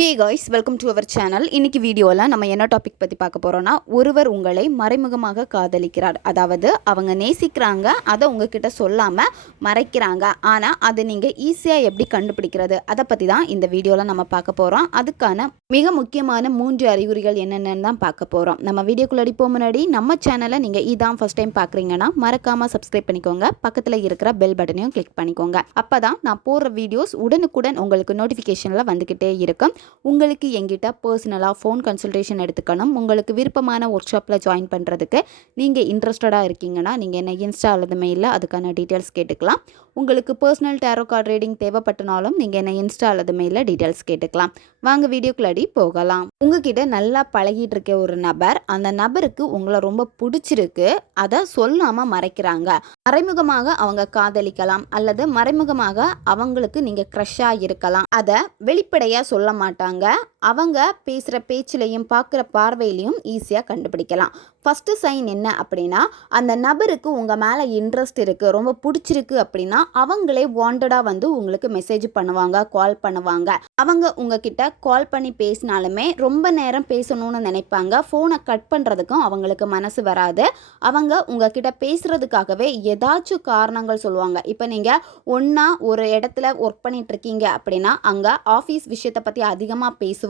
Hey guys welcome to our channel இன்னைக்கு வீடியோவில் நம்ம என்ன டாபிக் பற்றி பார்க்க போகிறோன்னா ஒருவர் உங்களை மறைமுகமாக காதலிக்கிறார். அதாவது அவங்க நேசிக்கிறாங்க அதை உங்ககிட்ட சொல்லாமல் மறைக்கிறாங்க. ஆனால் அதை நீங்கள் ஈஸியாக எப்படி கண்டுபிடிக்கிறது? அதை பற்றி தான் இந்த வீடியோவில் நம்ம பார்க்க போகிறோம் அதுக்கான மிக முக்கியமான மூன்று அறிகுறிகள் என்னென்னு தான் பார்க்க போகிறோம் நம்ம வீடியோக்குள்ளே அடிப்போம் முன்னாடி நம்ம சேனலை நீங்கள் இதான் ஃபஸ்ட் டைம் பார்க்குறீங்கன்னா மறக்காமல் சப்ஸ்கிரைப் பண்ணிக்கோங்க. பக்கத்தில் இருக்கிற பெல் பட்டனையும் கிளிக் பண்ணிக்கோங்க. அப்போ தான் நான் போடுற வீடியோஸ் உடனுக்குடன் உங்களுக்கு நோட்டிஃபிகேஷனில் வந்துக்கிட்டே இருக்கும். உங்களுக்கு எங்கிட்ட பர்சனலாக ஃபோன் கன்சல்டேஷன் எடுத்துக்கணும். உங்களுக்கு விருப்பமான ஒர்க் ஷாப்பில் ஜாயின் பண்ணுறதுக்கு நீங்கள் இன்ட்ரெஸ்டடாக இருக்கீங்கன்னா நீங்கள் என்ன இன்ஸ்டா அல்லது மெயிலில் அதுக்கான டீட்டெயில்ஸ் கேட்டுக்கலாம். உங்களுக்கு பர்சனல் டேரோ கார்டு ரீடிங் தேவைப்பட்டனாலும் நீங்கள் என்ன இன்ஸ்டா அல்லது மெயிலில் டீட்டெயில்ஸ் கேட்டுக்கலாம். வாங்க வீடியோக்குள்ளடி போகலாம். உங்ககிட்ட நல்லா பழகிட்டு இருக்க ஒரு நபர் அந்த நபருக்கு உங்களை ரொம்ப பிடிச்சிருக்கு அதை சொல்லாமல் மறைக்கிறாங்க. மறைமுகமாக அவங்க காதலிக்கலாம் அல்லது மறைமுகமாக அவங்களுக்கு நீங்கள் க்ரஷ்ஷாக இருக்கலாம். அதை வெளிப்படையாக சொல்ல மாட்டாங்க. அவங்க பேசுகிற பேச்சிலையும் பார்க்குற பார்வையிலையும் ஈஸியாக கண்டுபிடிக்கலாம். ஃபஸ்ட்டு சைன் என்ன அப்படின்னா அந்த நபருக்கு உங்கள் மேலே இன்ட்ரெஸ்ட் இருக்குது ரொம்ப பிடிச்சிருக்கு அப்படின்னா அவங்களே வாண்டடாக வந்து உங்களுக்கு மெசேஜ் பண்ணுவாங்க கால் பண்ணுவாங்க. அவங்க உங்ககிட்ட கால் பண்ணி பேசினாலுமே ரொம்ப நேரம் பேசணும்னு நினைப்பாங்க. ஃபோனை கட் பண்ணுறதுக்கும் அவங்களுக்கு மனசு வராது. அவங்க உங்ககிட்ட பேசுகிறதுக்காகவே ஏதாச்சும் காரணங்கள் சொல்லுவாங்க. இப்போ நீங்கள் ஒன்றா ஒரு இடத்துல ஒர்க் பண்ணிகிட்ருக்கீங்க அப்படின்னா அங்கே ஆஃபீஸ் விஷயத்தை பற்றி அதிகமாக பேசுவாங்க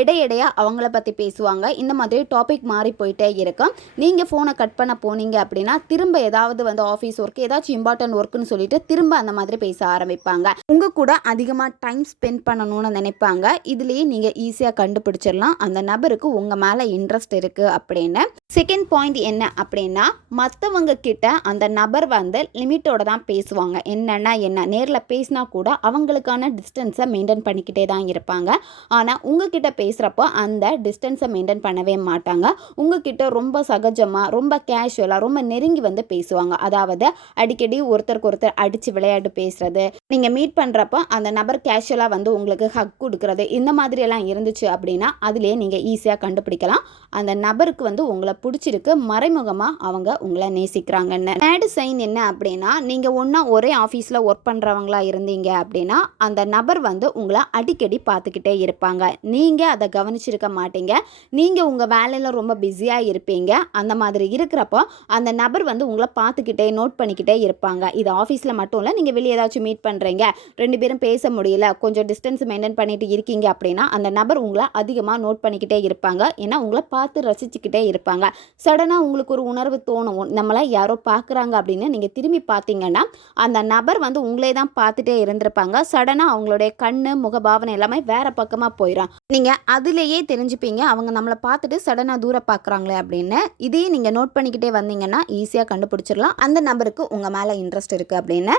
இடையிடையா அவங்கள பற்றி பேசுவாங்க. இந்த மாதிரி டாபிக் மாறி போயிட்டே இருக்கும் நீங்கள் ஃபோனை கட் பண்ண போனீங்க அப்படின்னா திரும்ப ஏதாவது வந்து ஆஃபீஸ் ஒர்க் ஏதாச்சும் இம்பார்ட்டன்ட் ஒர்க்குன்னு சொல்லிட்டு திரும்ப அந்த மாதிரி பேச ஆரம்பிப்பாங்க. உங்கள் கூட அதிகமாக டைம் ஸ்பெண்ட் பண்ணணும்னு நினைப்பாங்க. இதுலேயே நீங்கள் ஈஸியாக கண்டுபிடிச்சிடலாம். அந்த நபருக்கு உங்கள் மேலே இன்ட்ரெஸ்ட் இருக்குது அப்படின்னு. செகண்ட் பாயிண்ட் என்ன அப்படின்னா மற்றவங்க கிட்ட அந்த நபர் வந்து லிமிட்டோட தான் பேசுவாங்க. என்னென்னா என்ன நேரில் பேசினா கூட அவங்களுக்கான டிஸ்டன்ஸை மெயின்டைன் பண்ணிக்கிட்டே தான் இருப்பாங்க. ஆனால் உங்ககிட்ட பேசுகிறப்போ அந்த டிஸ்டன்ஸை மெயின்டைன் பண்ணவே மாட்டாங்க. உங்ககிட்ட ரொம்ப சகஜமாக ரொம்ப கேஷுவலாக ரொம்ப நெருங்கி வந்து பேசுவாங்க. அதாவது அடிக்கடி ஒருத்தருக்கு ஒருத்தர் அடித்து விளையாட்டு பேசுகிறது நீங்கள் மீட் பண்ணுறப்போ அந்த நபர் கேஷுவலாக வந்து உங்களுக்கு ஹக் கொடுக்குறது இந்த மாதிரியெல்லாம் இருந்துச்சு அப்படின்னா அதுலேயே நீங்கள் ஈஸியாக கண்டுபிடிக்கலாம். அந்த நபருக்கு வந்து உங்களை பிடிச்சிருக்கு. மறைமுகமாக அவங்க உங்களை நேசிக்கிறாங்கன்னு பேடு சைன் என்ன அப்படின்னா நீங்கள் ஒன்றா ஒரே ஆஃபீஸில் ஒர்க் பண்ணுறவங்களா இருந்தீங்க அப்படின்னா அந்த நபர் வந்து உங்களை அடிக்கடி பார்த்துக்கிட்டே இருப்பாங்க. நீங்கள் அதை கவனிச்சிருக்க மாட்டீங்க. நீங்கள் உங்கள் வேலையில் ரொம்ப பிஸியாக இருப்பீங்க. அந்த மாதிரி இருக்கிறப்போ அந்த நபர் வந்து உங்களை பார்த்துக்கிட்டே நோட் பண்ணிக்கிட்டே இருப்பாங்க. இது ஆஃபீஸில் மட்டும் இல்லை நீங்கள் வெளியே ஏதாச்சும் மீட் பண்ணுறீங்க ரெண்டு பேரும் பேச முடியல கொஞ்சம் டிஸ்டன்ஸ் மெயின்டைன் பண்ணிட்டு இருக்கீங்க அப்படின்னா அந்த நபர் உங்களை அதிகமாக நோட் பண்ணிக்கிட்டே இருப்பாங்க. ஏன்னா உங்களை பார்த்து ரசிச்சுக்கிட்டே இருப்பாங்க. சடனாக உங்களுக்கு ஒரு உணர்வு தோணும். நம்மளாம் யாரோ பார்க்குறாங்க அப்படின்னு நீங்கள் திரும்பி பார்த்தீங்கன்னா அந்த நபர் வந்து உங்களே தான் பார்த்துட்டே இருந்திருப்பாங்க. சடனாக அவங்களுடைய கண் முகபாவனை எல்லாமே வேறு பக்கமாக போயிடும் நீங்கள் அதுலேயே தெரிஞ்சுப்பீங்க. அவங்க நம்மளை பார்த்துட்டு சடனாக தூரம் பார்க்குறாங்களே அப்படின்னு. இதையே நீங்கள் நோட் பண்ணிக்கிட்டே வந்தீங்கன்னா ஈஸியாக கண்டுபிடிச்சிடலாம் அந்த நபருக்கு உங்கள் மேலே இன்ட்ரெஸ்ட் இருக்குது அப்படின்னு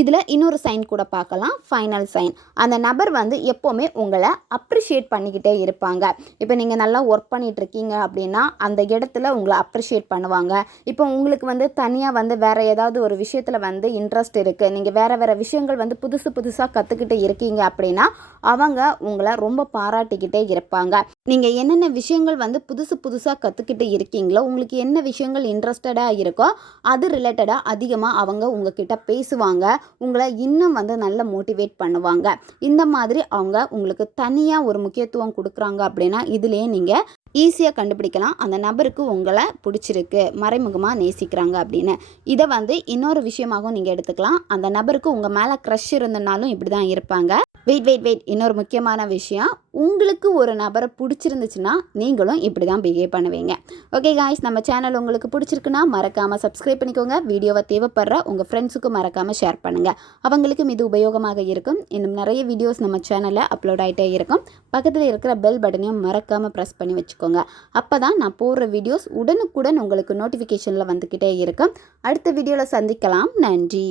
இதில் இன்னொரு சைன் கூட பார்க்கலாம் ஃபைனல் சைன் அந்த நபர் வந்து எப்போவுமே உங்களை அப்ரிஷியேட் பண்ணிக்கிட்டே இருப்பாங்க. இப்போ நீங்கள் நல்லா ஒர்க் பண்ணிகிட்ருக்கீங்க அப்படின்னா அந்த இடத்துல உங்களை அப்ரிஷியேட் பண்ணுவாங்க. இப்போ உங்களுக்கு வந்து தனியாக வந்து வேறு ஏதாவது ஒரு விஷயத்தில் வந்து இன்ட்ரெஸ்ட் இருக்குது நீங்கள் வேறு வேறு விஷயங்கள் வந்து புதுசு புதுசாக கற்றுக்கிட்டு இருக்கீங்க அப்படின்னா அவங்க உங்களை ரொம்ப பாராட்டிக்கிட்டே இருப்பாங்க. நீங்கள் என்னென்ன விஷயங்கள் வந்து புதுசு புதுசாக கற்றுக்கிட்டு இருக்கீங்களோ உங்களுக்கு என்ன விஷயங்கள் இன்ட்ரெஸ்டடாக இருக்கோ அது ரிலேட்டடாக அதிகமாக அவங்க உங்ககிட்ட பேசுவாங்க. உங்களை இன்னும் வந்து நல்ல மோட்டிவேட் பண்ணுவாங்க. இந்த மாதிரி அவங்க உங்களுக்கு தனியாக ஒரு முக்கியத்துவம் கொடுக்குறாங்க அப்படின்னா இதுலேயே நீங்கள் ஈஸியாக கண்டுபிடிக்கலாம். அந்த நபருக்கு உங்களை பிடிச்சிருக்கு மறைமுகமாக நேசிக்கிறாங்க அப்படின்னு. இதை வந்து இன்னொரு விஷயமாகவும் நீங்கள் எடுத்துக்கலாம். அந்த நபருக்கு உங்கள் மேலே க்ரஷ் இருந்தனாலும் இப்படி தான் இருப்பாங்க. வெயிட் வெயிட் வெயிட் இன்னொரு முக்கியமான விஷயம். உங்களுக்கு ஒரு நபரை பிடிச்சிருந்துச்சுன்னா நீங்களும் இப்படி தான் பிஹேவ் பண்ணுவீங்க. ஓகே காய்ஸ் நம்ம சேனல் உங்களுக்கு பிடிச்சிருக்குன்னா மறக்காமல் சப்ஸ்கிரைப் பண்ணிக்கோங்க. வீடியோவை தேவைப்படுற உங்கள் ஃப்ரெண்ட்ஸுக்கும் மறக்காமல் ஷேர் பண்ணுங்கள் அவங்களுக்கும் இது உபயோகமாக இருக்கும். இன்னும் நிறைய வீடியோஸ் நம்ம சேனலில் அப்லோட் ஆகிட்டே இருக்கும். பக்கத்தில் இருக்கிற பெல் பட்டனையும் மறக்காமல் ப்ரெஸ் பண்ணி வச்சுக்கோங்க. அப்போ தான் நான் போடுற வீடியோஸ் உடனுக்குடன் உங்களுக்கு நோட்டிஃபிகேஷனில் வந்துக்கிட்டே இருக்கும். அடுத்த வீடியோவில் சந்திக்கலாம். நன்றி.